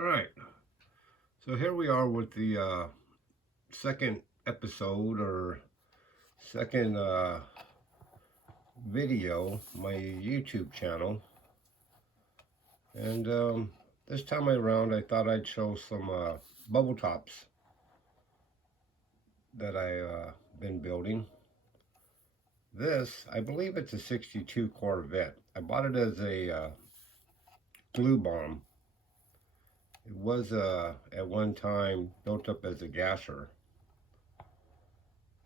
Alright, so here we are with the second episode or second video, my YouTube channel. And this time around I thought I'd show some bubble tops that I've been building. This, I believe it's a 62 Corvette. I bought it as a glue bomb. It was at one time built up as a gasser,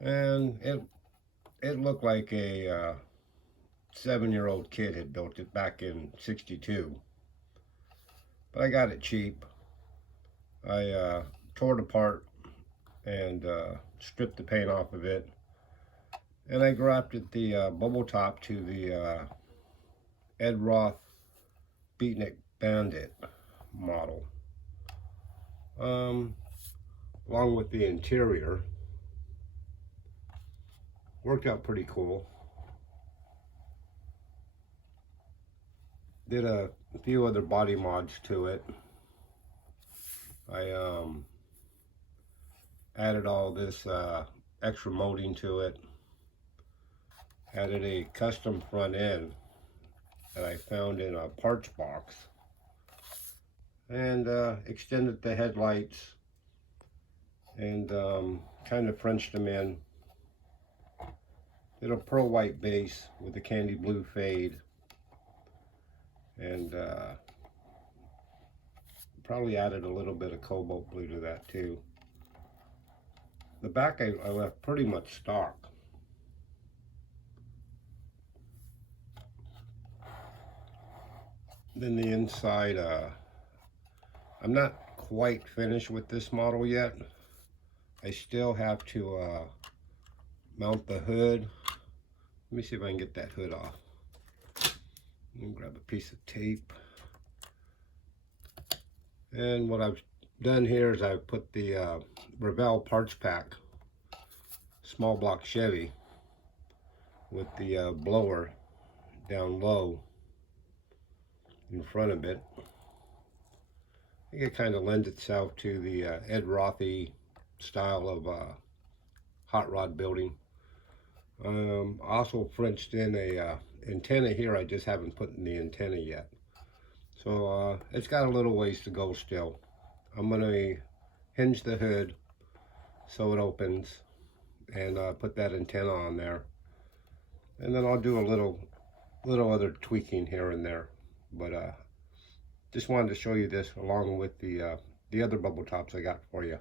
and it looked like a 7-year-old kid had built it back in '62. But I got it cheap. I tore it apart and stripped the paint off of it, and I grafted the bubble top to the Ed Roth Beatnik Bandit model, along with the interior. Worked out pretty cool. Did a few other body mods to it. I added all this extra molding to it. Added a custom front end that I found in a parts box, and extended the headlights and kind of Frenched them in. Did a pearl white base with a candy blue fade, and probably added a little bit of cobalt blue to that too. The back I left pretty much stock. Then the inside, I'm not quite finished with this model yet. I still have to mount the hood. Let me see if I can get that hood off. Let me grab a piece of tape. And what I've done here is I've put the Revell parts pack, small block Chevy, with the blower down low in front of it. I think it kind of lends itself to the Ed Rothy style of hot rod building. Also Frenched in a antenna here. I just haven't put in the antenna yet. So it's got a little ways to go still. I'm going to hinge the hood so it opens and put that antenna on there. And then I'll do a little other tweaking here and there. But just wanted to show you this along with the other bubble tops I got for you.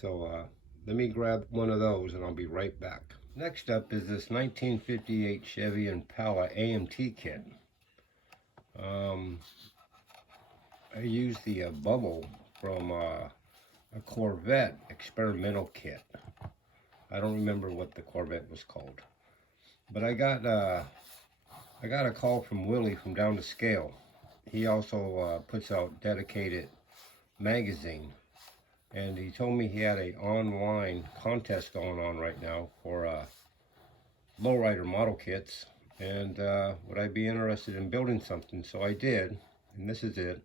So let me grab one of those and I'll be right back. Next up is this 1958 Chevy Impala AMT kit. I used the bubble from a Corvette experimental kit. I don't remember what the Corvette was called, but I got a call from Willie from Down to Scale. He also puts out dedicated magazine, and he told me he had a online contest going on right now for lowrider model kits, and would I be interested in building something? So I did, and this is it.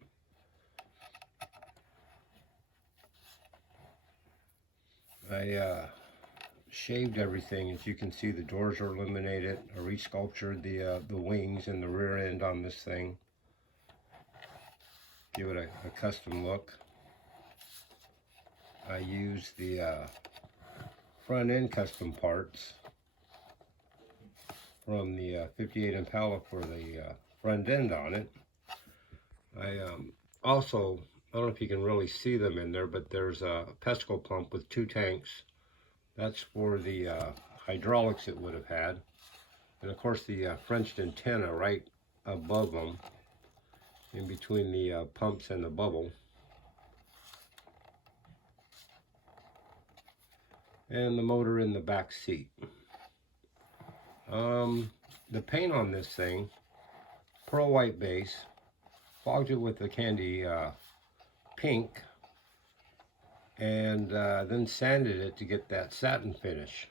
I shaved everything. As you can see, the doors are illuminated. I resculptured the wings and the rear end on this thing. Give it a custom look. I used the front end custom parts from the 58 Impala for the front end on it. I also, I don't know if you can really see them in there, but there's a pestle pump with 2 tanks. That's for the hydraulics it would have had. And of course the Frenched antenna right above them, in between the pumps and the bubble. And the motor in the back seat. The paint on this thing, pearl white base, fogged it with the candy pink, and then sanded it to get that satin finish.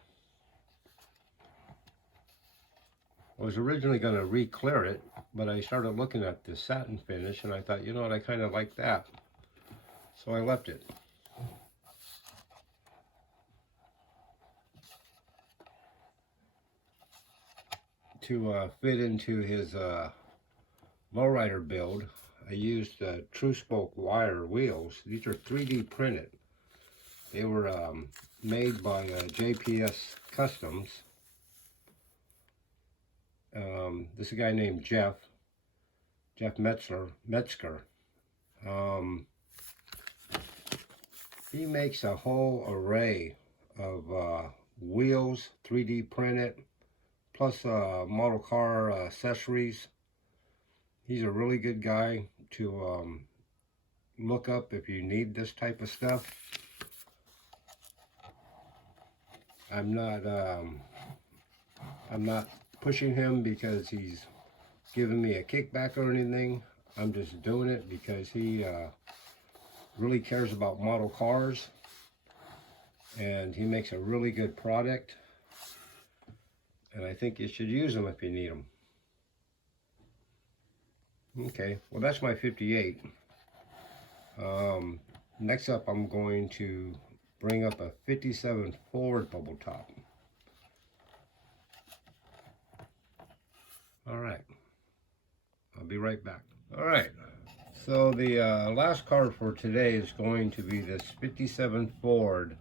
I was originally going to re-clear it, but I started looking at the satin finish and I thought, you know what, I kind of like that. So I left it. To fit into his lowrider build, I used true spoke wire wheels. These are 3D printed. They were made by JPS Customs. This is a guy named Jeff Metzger. He makes a whole array of wheels, 3D printed, plus model car accessories. He's a really good guy to look up if you need this type of stuff. I'm not pushing him because he's giving me a kickback or anything. I'm just doing it because he really cares about model cars, and he makes a really good product, and I think you should use them if you need them. Okay, well that's my 58. Next up I'm going to bring up a 57 Ford bubble top. Alright, I'll be right back. Alright, so the last car for today is going to be this 57 Ford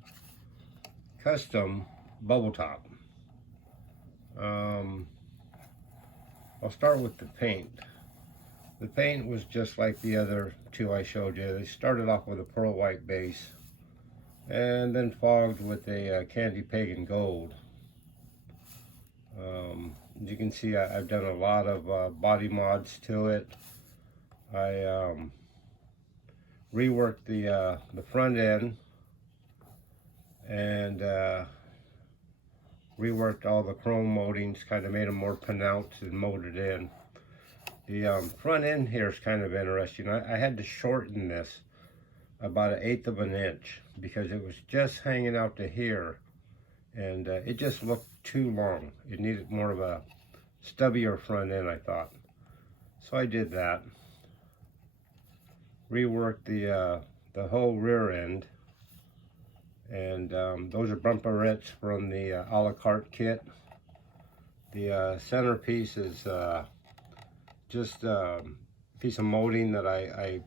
custom bubble top. I'll start with the paint. The paint was just like the other two I showed you. They started off with a pearl white base and then fogged with a candy pagan gold. As you can see, I've done a lot of body mods to it. I reworked the front end and reworked all the chrome moldings, kind of made them more pronounced and molded in. The front end here is kind of interesting. I had to shorten this about 1/8 of an inch because it was just hanging out to here, and it just looked too long. It needed more of a stubbier front end, I thought. So I did that. Reworked the whole rear end, and those are bumperettes from the a la carte kit. The centerpiece is just a piece of molding that I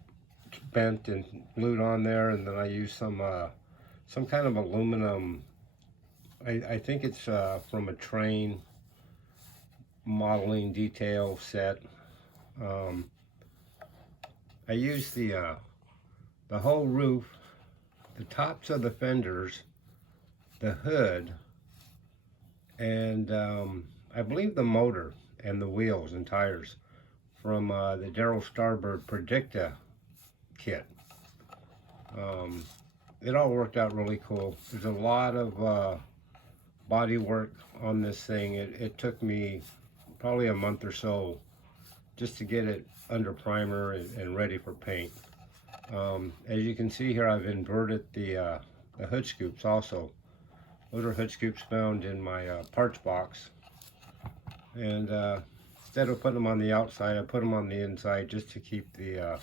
bent and glued on there, and then I used some kind of aluminum. I think it's from a train modeling detail set. I used the whole roof, the tops of the fenders, the hood, and I believe the motor and the wheels and tires from the Darryl Starbird Predicta kit. It all worked out really cool. There's a lot of body work on this thing. It took me probably a month or so just to get it under primer and ready for paint. As you can see here, I've inverted the hood scoops also. Those are hood scoops found in my parts box, and instead of putting them on the outside, I put them on the inside just to keep the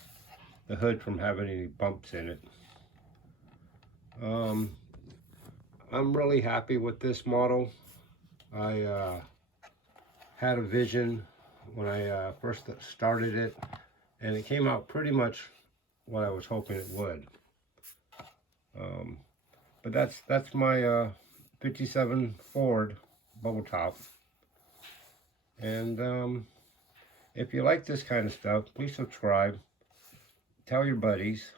hood from having any bumps in it. I'm really happy with this model. I had a vision when I first started it, and it came out pretty much what I was hoping it would. But that's my 57 Ford bubble top. And if you like this kind of stuff, please subscribe. Tell your buddies.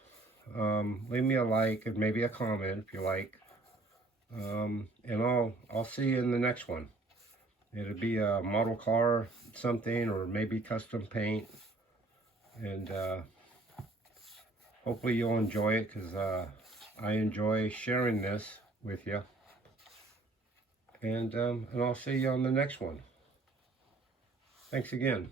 Leave me a like and maybe a comment if you like. And I'll see you in the next one. It'll be a model car something, or maybe custom paint. And hopefully you'll enjoy it, because I enjoy sharing this with you. And I'll see you on the next one. Thanks again.